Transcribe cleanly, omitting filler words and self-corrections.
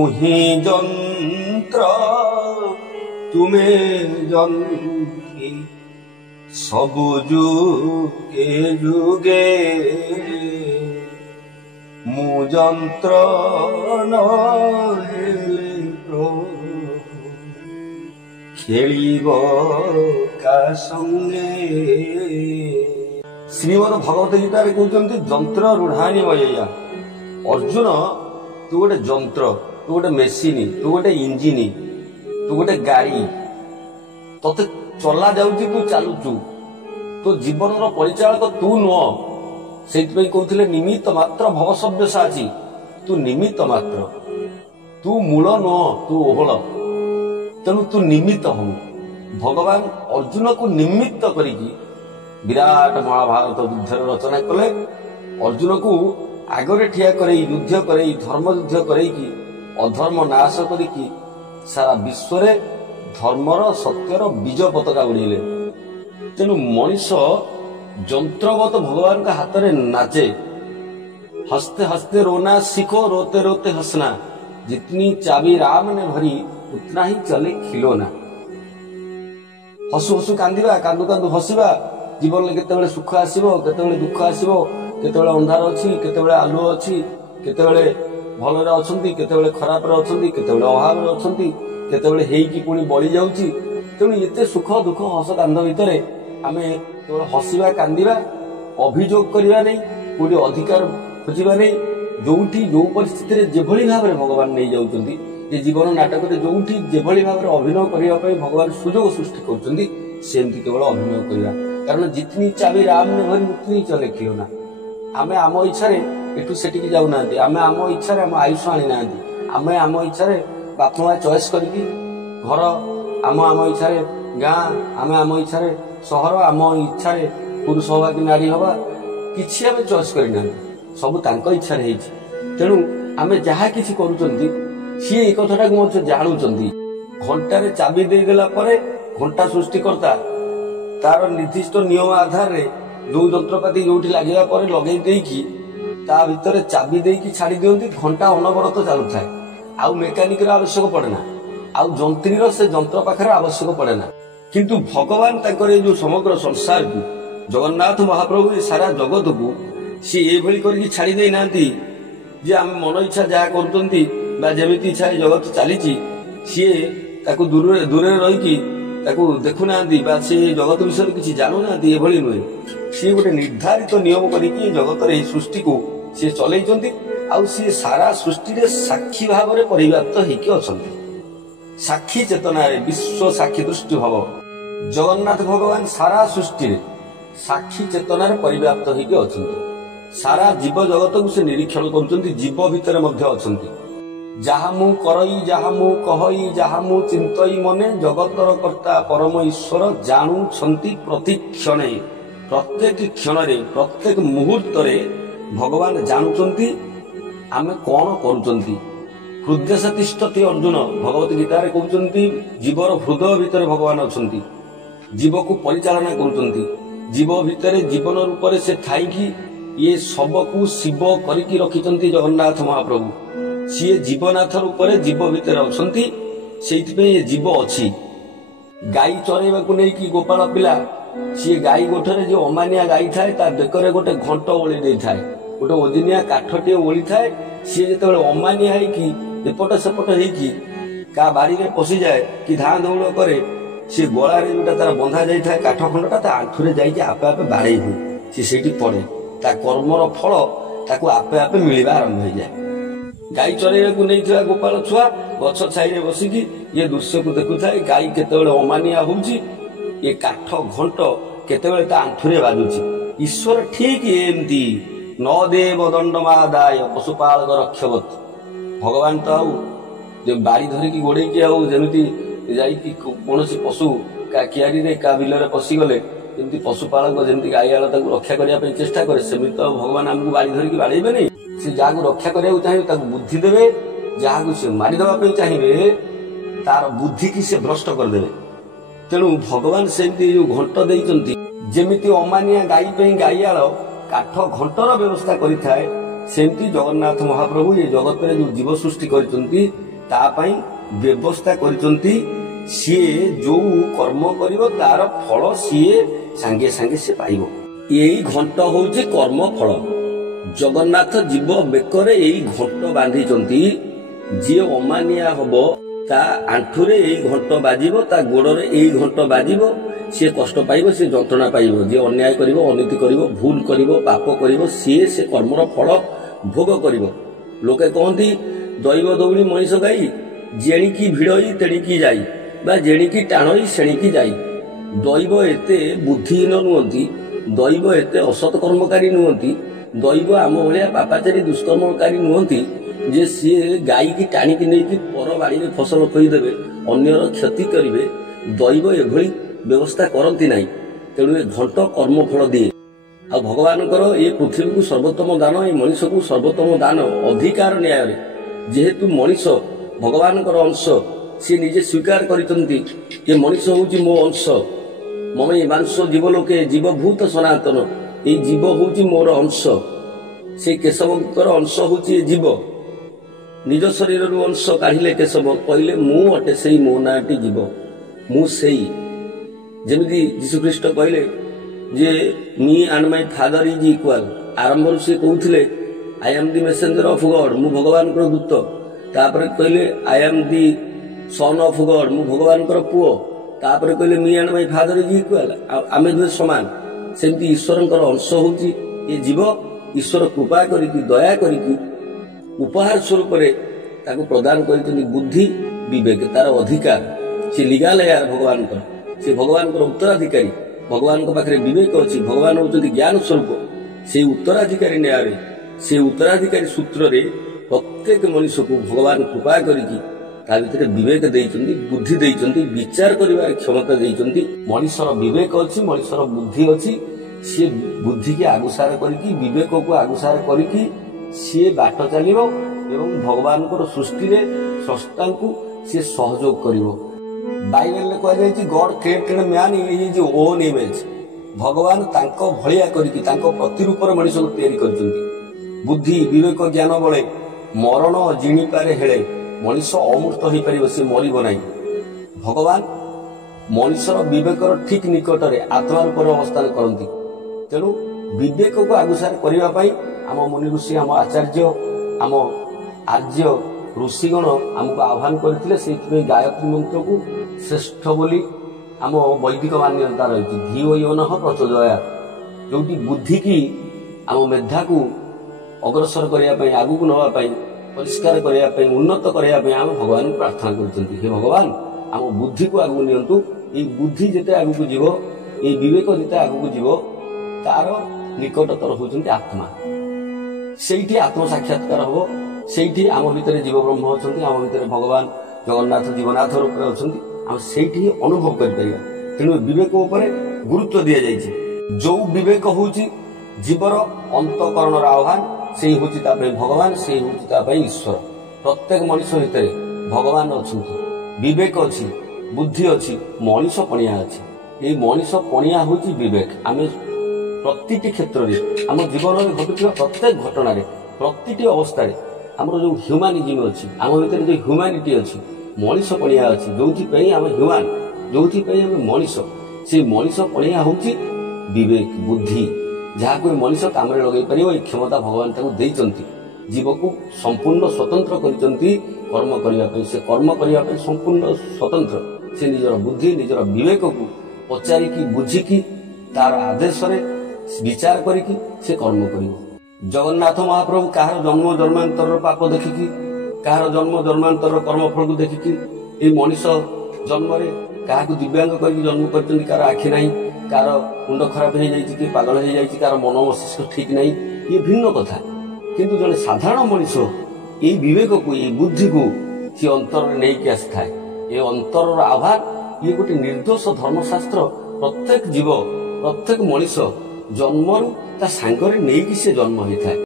मुहि যন্ত্র তুমি যন্ত্রী সবু যুগে যুগে মু যন্ত্র নহেলে প্রভু খেলিব কা সঙ্গে। ଶ୍ରୀମଦ ଭଗବତ ଗୀତାରେ କହୁଛନ୍ତି ଯନ୍ତ୍ର ରୁଢାନି ମୟୟା। ଅର୍ଜୁନ ତୁ ଗୋଟେ ଯନ୍ତ୍ର, ତୁ ଗୋଟେ ମେସିନ, ତୁ ଗୋଟେ ଇଞ୍ଜିନ, ତୁ ଗୋଟେ ଗାଡି, ତତେ ଚଲା ଯାଉଛି, ତୁ ଚାଲୁଛୁ, ତୋ ଜୀବନର ପରିଚାଳକ ତୁ ନୁହଁ। ସେଇଥିପାଇଁ କହୁଥିଲେ ନିମିତ୍ତ ମାତ୍ର ଭବସବ୍ୟ ସାଚୀ। ତୁ ନିମିତ୍ତ ମାତ୍ର, ତୁ ମୂଳ ନୁହଁ, ତୁ ଓହଳ। ତେଣୁ ତୁ ନିମିତ୍ତ ହବୁ। ଭଗବାନ ଅର୍ଜୁନକୁ ନିମିତ୍ତ କରିକି ବିରାଟ ମହାଭାରତ ଯୁଦ୍ଧର ରଚନା କଲେ। ଅର୍ଜୁନକୁ ଆଗରେ ଠିଆ କରେଇ ଯୁଦ୍ଧ କରେଇ ଧର୍ମ ଯୁଦ୍ଧ କରେଇକି ଅଧର୍ମ ନାଶ କରିକି ସାରା ବିଶ୍ୱରେ ଧର୍ମର ସତ୍ୟର ବୀଜ ପତାକା ଉଡେଇଲେ। ତେଣୁ ମଣିଷ ଯନ୍ତ୍ରବତ ଭଗବାନଙ୍କ ହାତରେ ନାଚେ। ହସ୍ତେ ହସ୍ତେ ରୋନା ଶିଖୋ ରୋତେ ରୋତେ ହସନା, ଜିତନି ଚାବି ରାମ ନେ ଭରି ଉतना ହିଁ ଚଲେ ଖିଲୋନା। ହସୁ ହସୁ କାନ୍ଦିବା, କାନ୍ଦୁ କାନ୍ଦୁ ହସିବା। ଜୀବନରେ କେତେବେଳେ ସୁଖ ଆସିବ, କେତେବେଳେ ଦୁଃଖ ଆସିବ, କେତେବେଳେ ଅନ୍ଧାର ଅଛି, କେତେବେଳେ ଆଲୁଅ ଅଛି, କେତେବେଳେ ଭଲରେ ଅଛନ୍ତି, କେତେବେଳେ ଖରାପରେ ଅଛନ୍ତି, କେତେବେଳେ ଅଭାବରେ ଅଛନ୍ତି, କେତେବେଳେ ହେଇକି ପୁଣି ବଳି ଯାଉଛି। ତେଣୁ ଏତେ ସୁଖ ଦୁଃଖ ହସ କାନ୍ଦ ଭିତରେ ଆମେ କେବଳ ହସିବା କାନ୍ଦିବା, ଅଭିଯୋଗ କରିବା ନାହିଁ, କୋଉଠି ଅଧିକାର ଖୋଜିବା ନାହିଁ। ଯୋଉଠି ଯୋଉ ପରିସ୍ଥିତିରେ ଯେଭଳି ଭାବରେ ଭଗବାନ ନେଇଯାଉଛନ୍ତି, ଏ ଜୀବନ ନାଟକରେ ଯୋଉଠି ଯେଭଳି ଭାବରେ ଅଭିନୟ କରିବା ପାଇଁ ଭଗବାନ ସୁଯୋଗ ସୃଷ୍ଟି କରୁଛନ୍ତି, ସେମିତି କେବଳ ଅଭିନୟ କରିବା। କାରଣ ଜିତନି ଚାବି ରାମ ନେ ଭରି ଉତନି ଚଲେ ଖିଲୋନା। ଆମେ ଆମ ଇଚ୍ଛାରେ ଏଠୁ ସେଠିକି ଯାଉନାହାନ୍ତି। ଆମେ ଆମ ଇଚ୍ଛାରେ ଆମ ଆୟୁଷ ଆଣିନାହାନ୍ତି। ଆମେ ଆମ ଇଚ୍ଛାରେ ବାପା ମା ଚଏସ୍ କରିକି ଘର, ଆମ ଇଚ୍ଛାରେ ଗାଁ, ଆମେ ଆମ ଇଚ୍ଛାରେ ସହର, ଆମ ଇଚ୍ଛାରେ ପୁରୁଷ ହବା କି ନାରୀ ହବା, କିଛି ଆମେ ଚଏସ୍ କରିନାହାନ୍ତି। ସବୁ ତାଙ୍କ ଇଚ୍ଛାରେ ହେଇଛି। ତେଣୁ ଆମେ ଯାହା କିଛି କରୁଛନ୍ତି ସିଏ ଏ କଥାଟାକୁ ମଧ୍ୟ ଜାଣୁଛନ୍ତି। ଘଣ୍ଟାରେ ଚାବି ଦେଇଦେଲା ପରେ ଘଣ୍ଟା ସୃଷ୍ଟିକର୍ତ୍ତା ତାର ନିର୍ଦ୍ଦିଷ୍ଟ ନିୟମ ଆଧାରରେ ଯୋଉ ଯନ୍ତ୍ରପାତି ଯୋଉଠି ଲାଗିବା ପରେ ଲଗେଇ ଦେଇକି ତା ଭିତରେ ଚାବି ଦେଇକି ଛାଡି ଦିଅନ୍ତି। ଘଣ୍ଟା ଅନବରତ ଚାଲୁଥାଏ। ଆଉ ମେକାନିକର ଆବଶ୍ୟକ ପଡେ ନା, ଆଉ ଯନ୍ତ୍ରୀର ସେ ଯନ୍ତ୍ର ପାଖରେ ଆବଶ୍ୟକ ପଡେ ନା। କିନ୍ତୁ ଭଗବାନ ତାଙ୍କର ଏଇ ଯୋଉ ସମଗ୍ର ସଂସାରକୁ, ଜଗନ୍ନାଥ ମହାପ୍ରଭୁ ଏ ସାରା ଜଗତକୁ ସିଏ ଏଭଳି କରିକି ଛାଡି ଦେଇନାହାନ୍ତି ଯେ ଆମେ ମନ ଇଚ୍ଛା ଯାହା କରୁଛନ୍ତି ବା ଯେମିତି ଇଚ୍ଛା ଏ ଜଗତ ଚାଲିଛି, ସିଏ ତାକୁ ଦୂରରେ ରହିକି ତାକୁ ଦେଖୁନାହାନ୍ତି ବା ସେ ଜଗତ ବିଷୟରେ କିଛି ଜାଣୁନାହାନ୍ତି। ଏଭଳି ନୁହେଁ। ସିଏ ଗୋଟେ ନିର୍ଦ୍ଧାରିତ ନିୟମ କରିକି ଜଗତର ଏହି ସୃଷ୍ଟିକୁ ସିଏ ଚଲେଇଛନ୍ତି। ଆଉ ସିଏ ସାରା ସୃଷ୍ଟିରେ ସାକ୍ଷୀ ଭାବରେ ପରିବ୍ୟାପ୍ତ ହେଇକି ଅଛନ୍ତି। ସାକ୍ଷୀ ଚେତନାରେ ବିଶ୍ୱ ସାକ୍ଷୀ ଦୃଷ୍ଟି ଭାବ ଜଗନ୍ନାଥ ଭଗବାନ ସାରା ସୃଷ୍ଟିରେ ସାକ୍ଷୀ ଚେତନାରେ ପରିବ୍ୟାପ୍ତ ହେଇକି ଅଛନ୍ତି। ସାରା ଜୀବ ଜଗତକୁ ସେ ନିରୀକ୍ଷଣ କରୁଛନ୍ତି। ଜୀବ ଭିତରେ ମଧ୍ୟ ଅଛନ୍ତି। ଯାହା ମୁଁ କରଇ, ଯାହା ମୁଁ କହଇ, ଯାହା ମୁଁ ଚିନ୍ତଇ ମନେ, ଜଗତର କର୍ତ୍ତା ପରମ ଈଶ୍ୱର ଜାଣୁଛନ୍ତି ପ୍ରତି କ୍ଷଣେ। ପ୍ରତ୍ୟେକ କ୍ଷଣରେ, ପ୍ରତ୍ୟେକ ମୁହୂର୍ତ୍ତରେ ଭଗବାନ ଜାଣୁଛନ୍ତି ଆମେ କଣ କରୁଛନ୍ତି। ହୃଦୟ ତିଷ୍ଠତି ଅର୍ଜୁନ, ଭଗବତ ଗୀତାରେ କହୁଛନ୍ତି ଜୀବର ହୃଦୟ ଭିତରେ ଭଗବାନ ଅଛନ୍ତି। ଜୀବକୁ ପରିଚାଳନା କରୁଛନ୍ତି। ଜୀବ ଭିତରେ ଜୀବନ ରୂପରେ ସେ ଥାଇକି ଇଏ ଶବକୁ ଶିବ କରିକି ରଖିଛନ୍ତି ଜଗନ୍ନାଥ ମହାପ୍ରଭୁ। ସିଏ ଜୀବନାଥ ରୂପରେ ଜୀବ ଭିତରେ ଅଛନ୍ତି। ସେଇଥିପାଇଁ ଏ ଜୀବ ଅଛି। ଗାଈ ଚରେଇବାକୁ ନେଇକି ଗୋପାଳ ପିଲା, ସିଏ ଗାଈ ଗୋଠରେ ଯୋଉ ଅମାନିଆ ଗାଈ ଥାଏ ତା ବେକରେ ଗୋଟେ ଘଣ୍ଟ ଓଳି ଦେଇଥାଏ, ଗୋଟେ ଓଜନିଆ କାଠଟିଏ ଓଳିଥାଏ। ସିଏ ଯେତେବେଳେ ଅମାନିଆ ହେଇକି ଏପଟ ସେପଟ ହେଇକି କାହା ବାଡିରେ ପଶିଯାଏ କି ଧାଁ ଦୌଡ଼ କରେ, ସେ ଗଳାରେ ଯୋଉଟା ତାର ବନ୍ଧା ଯାଇଥାଏ କାଠ ଖଣ୍ଡଟା ତା ଆଣ୍ଠୁରେ ଯାଇକି ଆପେ ଆପେ ବାଡେଇ ହୁଏ। ସେ ସେଇଠି ପଡେ। ତା କର୍ମର ଫଳ ତାକୁ ଆପେ ଆପେ ମିଳିବା ଆରମ୍ଭ ହେଇଯାଏ। ଗାଈ ଚରେଇବାକୁ ନେଇଥିବା ଗୋପାଳ ଛୁଆ ଗଛ ଛାଇରେ ବସିକି ଇଏ ଦୃଶ୍ୟକୁ ଦେଖୁଥାଏ। ଗାଈ କେତେବେଳେ ଅମାନିଆ ହଉଛି, ଏ କାଠ ଘଣ୍ଟ କେତେବେଳେ ତା ଆଣ୍ଠୁରେ ବାଜୁଛି। ଈଶ୍ୱର ଠିକ ଏମିତି ନ ଦେବ ଦଣ୍ଡମାଦାୟ ପଶୁପାଳକ ରକ୍ଷବତ। ଭଗବାନ ତ ଆଉ ଯେ ବାଡ଼ି ଧରିକି ଗୋଡେଇକି ଆଉ ଯେମିତି ଯାଇକି କୌଣସି ପଶୁ କା କିଆରିରେ କା ବିଲରେ ପଶିଗଲେ ଯେମିତି ପଶୁପାଳକ ଯେମିତି ଗାଈଆଳ ତାକୁ ରକ୍ଷା କରିବା ପାଇଁ ଚେଷ୍ଟା କରେ, ସେମିତି ତ ଭଗବାନ ଆମକୁ ବାଡ଼ି ଧରିକି ବାଡେଇବେନି। ସେ ଯାହାକୁ ରକ୍ଷା କରିବାକୁ ଚାହିଁବେ ତାକୁ ବୁଦ୍ଧି ଦେବେ। ଯାହାକୁ ସେ ମାରିଦେବା ପାଇଁ ଚାହିଁବେ ତାର ବୁଦ୍ଧିକି ସେ ଭ୍ରଷ୍ଟ କରିଦେବେ। ତେଣୁ ଭଗବାନ ସେମିତି ଯୋଉ ଘଣ୍ଟ ଦେଇଛନ୍ତି, ଯେମିତି ଅମାନିଆ ଗାଈ ପାଇଁ ଗାଈଆଳ କାଠ ଘଣ୍ଟର ବ୍ୟବସ୍ଥା କରିଥାଏ, ସେମିତି ଜଗନ୍ନାଥ ମହାପ୍ରଭୁ ଏ ଜଗତରେ ଯୋଉ ଜୀବ ସୃଷ୍ଟି କରିଛନ୍ତି ତା ପାଇଁ ବ୍ୟବସ୍ଥା କରିଛନ୍ତି। ସିଏ ଯୋଉ କର୍ମ କରିବ ତାର ଫଳ ସିଏ ସାଙ୍ଗେ ସାଙ୍ଗେ ସେ ପାଇବ। ଏଇ ଘଣ୍ଟ ହଉଛି କର୍ମ ଫଳ। ଜଗନ୍ନାଥ ଜୀବ ବେକରେ ଏଇ ଘଣ୍ଟ ବାନ୍ଧିଛନ୍ତି। ଯିଏ ଅମାନିଆ ହବ ତା ଆଣ୍ଠୁରେ ଏଇ ଘଣ୍ଟ ବାଜିବ, ତା ଗୋଡରେ ଏଇ ଘଣ୍ଟ ବାଜିବ, ସିଏ କଷ୍ଟ ପାଇବ, ସିଏ ଯନ୍ତ୍ରଣା ପାଇବ। ଯିଏ ଅନ୍ୟାୟ କରିବ, ଅନୀତି କରିବ, ଭୁଲ କରିବ, ପାପ କରିବ, ସିଏ ସେ କର୍ମର ଫଳ ଭୋଗ କରିବ। ଲୋକେ କହନ୍ତି ଦୈବ ଦୌଡ଼ି ମଣିଷ ଗାଇ, ଜେଣିକି ଭିଡ଼ଇ ତେଣିକି ଯାଇ, ବା ଜେଣିକି ଟାଣଇ ସେଣିକି ଯାଇ। ଦୈବ ଏତେ ବୁଦ୍ଧିହୀନ ନୁହନ୍ତି, ଦୈବ ଏତେ ଅସତ କର୍ମକାରୀ ନୁହନ୍ତି, ଦୈବ ଆମ ଭଳିଆ ପାପାଚାରୀ ଦୁଷ୍କର୍ମକାରୀ ନୁହନ୍ତି ଯେ ସିଏ ଗାଈକି ଟାଣିକି ନେଇକି ପର ବାଡ଼ିରେ ଫସଲ ଖୋଇଦେବେ, ଅନ୍ୟର କ୍ଷତି କରିବେ। ଦୈବ ଏଭଳି ବ୍ୟବସ୍ଥା କରନ୍ତି ନାହିଁ। ତେଣୁ ଏ ଘଣ୍ଟ କର୍ମଫଳ ଦିଏ। ଆଉ ଭଗବାନଙ୍କର ଏ ପୃଥିବୀକୁ ସର୍ବୋତ୍ତମ ଦାନ, ଏ ମଣିଷକୁ ସର୍ବୋତ୍ତମ ଦାନ ଅଧିକାର ନ୍ୟାୟରେ। ଯେହେତୁ ମଣିଷ ଭଗବାନଙ୍କର ଅଂଶ, ସିଏ ନିଜେ ସ୍ୱୀକାର କରିଛନ୍ତି ଏ ମଣିଷ ହଉଛି ମୋ ଅଂଶ। ମମେ ମାଂସ ଜୀବଲୋକେ ଜୀବଭୂତ ସନାତନ। ଏଇ ଜୀବ ହଉଛି ମୋର ଅଂଶ। ସେଇ କେଶବଙ୍କର ଅଂଶ ହଉଛି ଏ ଜୀବ। ନିଜ ଶରୀରରୁ ଅଂଶ କାଢିଲେ କେଶବ, କହିଲେ ମୁଁ ଅଟେ ସେଇ ମୋ ନାଁଟି ଜୀବ। ମୁଁ ସେଇ, ଯେମିତି ଯୀଶୁଖ୍ରୀଷ୍ଟ କହିଲେ ଯେ ମି and my father is equal. ଆରମ୍ଭରୁ ସେ କହୁଥିଲେ I am the messenger of God, ମୁଁ ଭଗବାନଙ୍କର ଦୂତ। ତାପରେ କହିଲେ I am the son of God, ମୁଁ ଭଗବାନଙ୍କର ପୁଅ। ତାପରେ କହିଲେ ମି and my father is equal, ଆମେ ଦୁହେଁ ସମାନ। ସେମିତି ଈଶ୍ୱରଙ୍କର ଅଂଶ ହଉଛି ଏ ଜୀବ। ଈଶ୍ୱର କୃପା କରିକି, ଦୟା କରିକି ଉପହାର ସ୍ୱରୂପରେ ତାକୁ ପ୍ରଦାନ କରିଛନ୍ତି ବୁଦ୍ଧି, ବିବେକ, ତାର ଅଧିକାର। ସେ ଲିଗାଲ ଏୟାର ଭଗବାନଙ୍କର, ସେ ଭଗବାନଙ୍କର ଉତ୍ତରାଧିକାରୀ। ଭଗବାନଙ୍କ ପାଖରେ ବିବେକ ଅଛି, ଭଗବାନ ହେଉଛନ୍ତି ଜ୍ଞାନ ସ୍ୱରୂପ। ସେଇ ଉତ୍ତରାଧିକାରୀ ନ୍ୟାୟରେ, ସେ ଉତ୍ତରାଧିକାରୀ ସୂତ୍ରରେ ପ୍ରତ୍ୟେକ ମଣିଷକୁ ଭଗବାନ କୃପା କରିକି ତା ଭିତରେ ବିବେକ ଦେଇଛନ୍ତି, ବୁଦ୍ଧି ଦେଇଛନ୍ତି, ବିଚାର କରିବାର କ୍ଷମତା ଦେଇଛନ୍ତି। ମଣିଷର ବିବେକ ଅଛି, ମଣିଷର ବୁଦ୍ଧି ଅଛି। ସିଏ ବୁଦ୍ଧିକି ଆଗୁସାର କରିକି, ବିବେକକୁ ଆଗୁସାର କରିକି ସିଏ ବାଟ ଚାଲିବ ଏବଂ ଭଗବାନଙ୍କର ସୃଷ୍ଟିରେ ସ୍ରଷ୍ଟାଙ୍କୁ ସିଏ ସହଯୋଗ କରିବ। ବାଇବେଲରେ କୁହାଯାଇଛି God created man in his own image. ଭଗବାନ ତାଙ୍କ ଭଳିଆ କରିକି, ତାଙ୍କ ପ୍ରତିରୂପରେ ମଣିଷକୁ ତିଆରି କରିଛନ୍ତି। ବୁଦ୍ଧି, ବିବେକ, ଜ୍ଞାନ ବଳେ ମରଣ ଜିଣିପାରେ ହେଳେ। ମଣିଷ ଅମୃତ ହେଇପାରିବ, ସେ ମରିବ ନାହିଁ। ଭଗବାନ ମଣିଷର ବିବେକର ଠିକ୍ ନିକଟରେ ଆତ୍ମା ରୂପରେ ଅବସ୍ଥାନ କରନ୍ତି। ତେଣୁ ବିବେକକୁ ଆଗୁସାର କରିବା ପାଇଁ ଆମ ମୁନି ଋଷି, ଆମ ଆଚାର୍ଯ୍ୟ, ଆମ ଆର୍ଯ୍ୟ ଋଷିଗଣ ଆମକୁ ଆହ୍ୱାନ କରିଥିଲେ। ସେଇଥିପାଇଁ ଗାୟତ୍ରୀ ମନ୍ତ୍ରକୁ ଶ୍ରେଷ୍ଠ ବୋଲି ଆମ ବୈଦିକ ମାନ୍ୟତା ରହିଛି। ଧିଓ ୟୋନଃ ପ୍ରଚୋଦୟାତ୍, ଯୋଉଠି ବୁଦ୍ଧିକି, ଆମ ମେଧାକୁ ଅଗ୍ରସର କରିବା ପାଇଁ, ଆଗକୁ ନେବା ପାଇଁ, ପରିଷ୍କାର କରିବା ପାଇଁ, ଉନ୍ନତ କରିବା ପାଇଁ ଆମେ ଭଗବାନଙ୍କୁ ପ୍ରାର୍ଥନା କରୁଛନ୍ତି। ହେ ଭଗବାନ, ଆମ ବୁଦ୍ଧିକୁ ଆଗକୁ ନିଅନ୍ତୁ। ଏଇ ବୁଦ୍ଧି ଯେତେ ଆଗକୁ ଯିବ, ଏଇ ବିବେକ ଯେତେ ଆଗକୁ ଯିବ, ତାର ନିକଟତର ହେଉଛନ୍ତି ଆତ୍ମା। ସେଇଠି ଆତ୍ମ ସାକ୍ଷାତକାର ହବ। ସେଇଠି ଆମ ଭିତରେ ଜୀବ ବ୍ରହ୍ମ ଅଛନ୍ତି, ଆମ ଭିତରେ ଭଗବାନ ଜଗନ୍ନାଥ ଜୀବନାଥ ରୂପରେ ଅଛନ୍ତି। ଆମେ ସେଇଠି ଅନୁଭବ କରିପାରିବା। ତେଣୁ ବିବେକ ଉପରେ ଗୁରୁତ୍ୱ ଦିଆଯାଇଛି। ଯୋଉ ବିବେକ ହଉଛି ଜୀବର ଅନ୍ତଃକରଣର ଆହ୍ୱାନ, ସେଇ ହଉଛି ତା ପାଇଁ ଭଗବାନ, ସେଇ ହଉଛି ତା ପାଇଁ ଈଶ୍ୱର। ପ୍ରତ୍ୟେକ ମଣିଷ ଭିତରେ ଭଗବାନ ଅଛନ୍ତି, ବିବେକ ଅଛି, ବୁଦ୍ଧି ଅଛି, ମଣିଷ ପଣିଆ ଅଛି। ଏଇ ମଣିଷ ପଣିଆ ହଉଛି ବିବେକ। ଆମେ ପ୍ରତିଟି କ୍ଷେତ୍ରରେ, ଆମ ଜୀବନରେ ଘଟୁଥିବା ପ୍ରତ୍ୟେକ ଘଟଣାରେ, ପ୍ରତିଟି ଅବସ୍ଥାରେ ଆମର ଯୋଉ ହ୍ୟୁମାନିଜିମ୍ ଅଛି, ଆମ ଭିତରେ ଯୋଉ ହ୍ୟୁମାନିଟି ଅଛି, ମଣିଷ ପଣିଆ ଅଛି। ଯୋଉଥିପାଇଁ ଆମେ ହ୍ୟୁମାନ, ଯୋଉଥିପାଇଁ ଆମେ ମଣିଷ, ସେଇ ମଣିଷ ପଣିଆ ହଉଛି ବିବେକ, ବୁଦ୍ଧି, ଯାହାକୁ ଏ ମଣିଷ କାମରେ ଲଗେଇ ପାରିବ। ଏ କ୍ଷମତା ଭଗବାନ ତାକୁ ଦେଇଛନ୍ତି। ଜୀବକୁ ସମ୍ପୂର୍ଣ୍ଣ ସ୍ୱତନ୍ତ୍ର କରିଛନ୍ତି କର୍ମ କରିବା ପାଇଁ। ସେ କର୍ମ କରିବା ପାଇଁ ସମ୍ପୂର୍ଣ୍ଣ ସ୍ୱତନ୍ତ୍ର। ସେ ନିଜର ବୁଦ୍ଧି, ନିଜର ବିବେକକୁ ପଚାରିକି, ବୁଝିକି, ତାର ଆଦେଶରେ ବିଚାର କରିକି ସେ କର୍ମ କରିବ। ଜଗନ୍ନାଥ ମହାପ୍ରଭୁ କାହାର ଜନ୍ମ ଜନ୍ମାନ୍ତରର ପାପ ଦେଖିକି, କାହାର ଜନ୍ମ ଜନ୍ମାନ୍ତରର କର୍ମଫଳକୁ ଦେଖିକି, ଏଇ ମଣିଷ ଜନ୍ମରେ କାହାକୁ ଦିବ୍ୟାଙ୍ଗ କରିକି ଜନ୍ମ କରିଛନ୍ତି। କାହାର ଆଖି ନାହିଁ, କାହାର ମୁଣ୍ଡ ଖରାପ ହେଇଯାଇଛି, କି ପାଗଳ ହେଇଯାଇଛି, କାହାର ମନ ମସ୍ତିଷ୍କ ଠିକ ନାହିଁ, ଇଏ ଭିନ୍ନ କଥା। କିନ୍ତୁ ଜଣେ ସାଧାରଣ ମଣିଷ ଏଇ ବିବେକକୁ, ଏଇ ବୁଦ୍ଧିକୁ ସେ ଅନ୍ତରରେ ନେଇକି ଆସିଥାଏ। ଏ ଅନ୍ତରର ଆହ୍ୱାନ, ଇଏ ଗୋଟେ ନିର୍ଦ୍ଦୋଷ ଧର୍ମଶାସ୍ତ୍ର ପ୍ରତ୍ୟେକ ଜୀବ, ପ୍ରତ୍ୟେକ ମଣିଷ ଜନ୍ମରୁ ତା ସାଙ୍ଗରେ ନେଇକି ସେ ଜନ୍ମ ହେଇଥାଏ।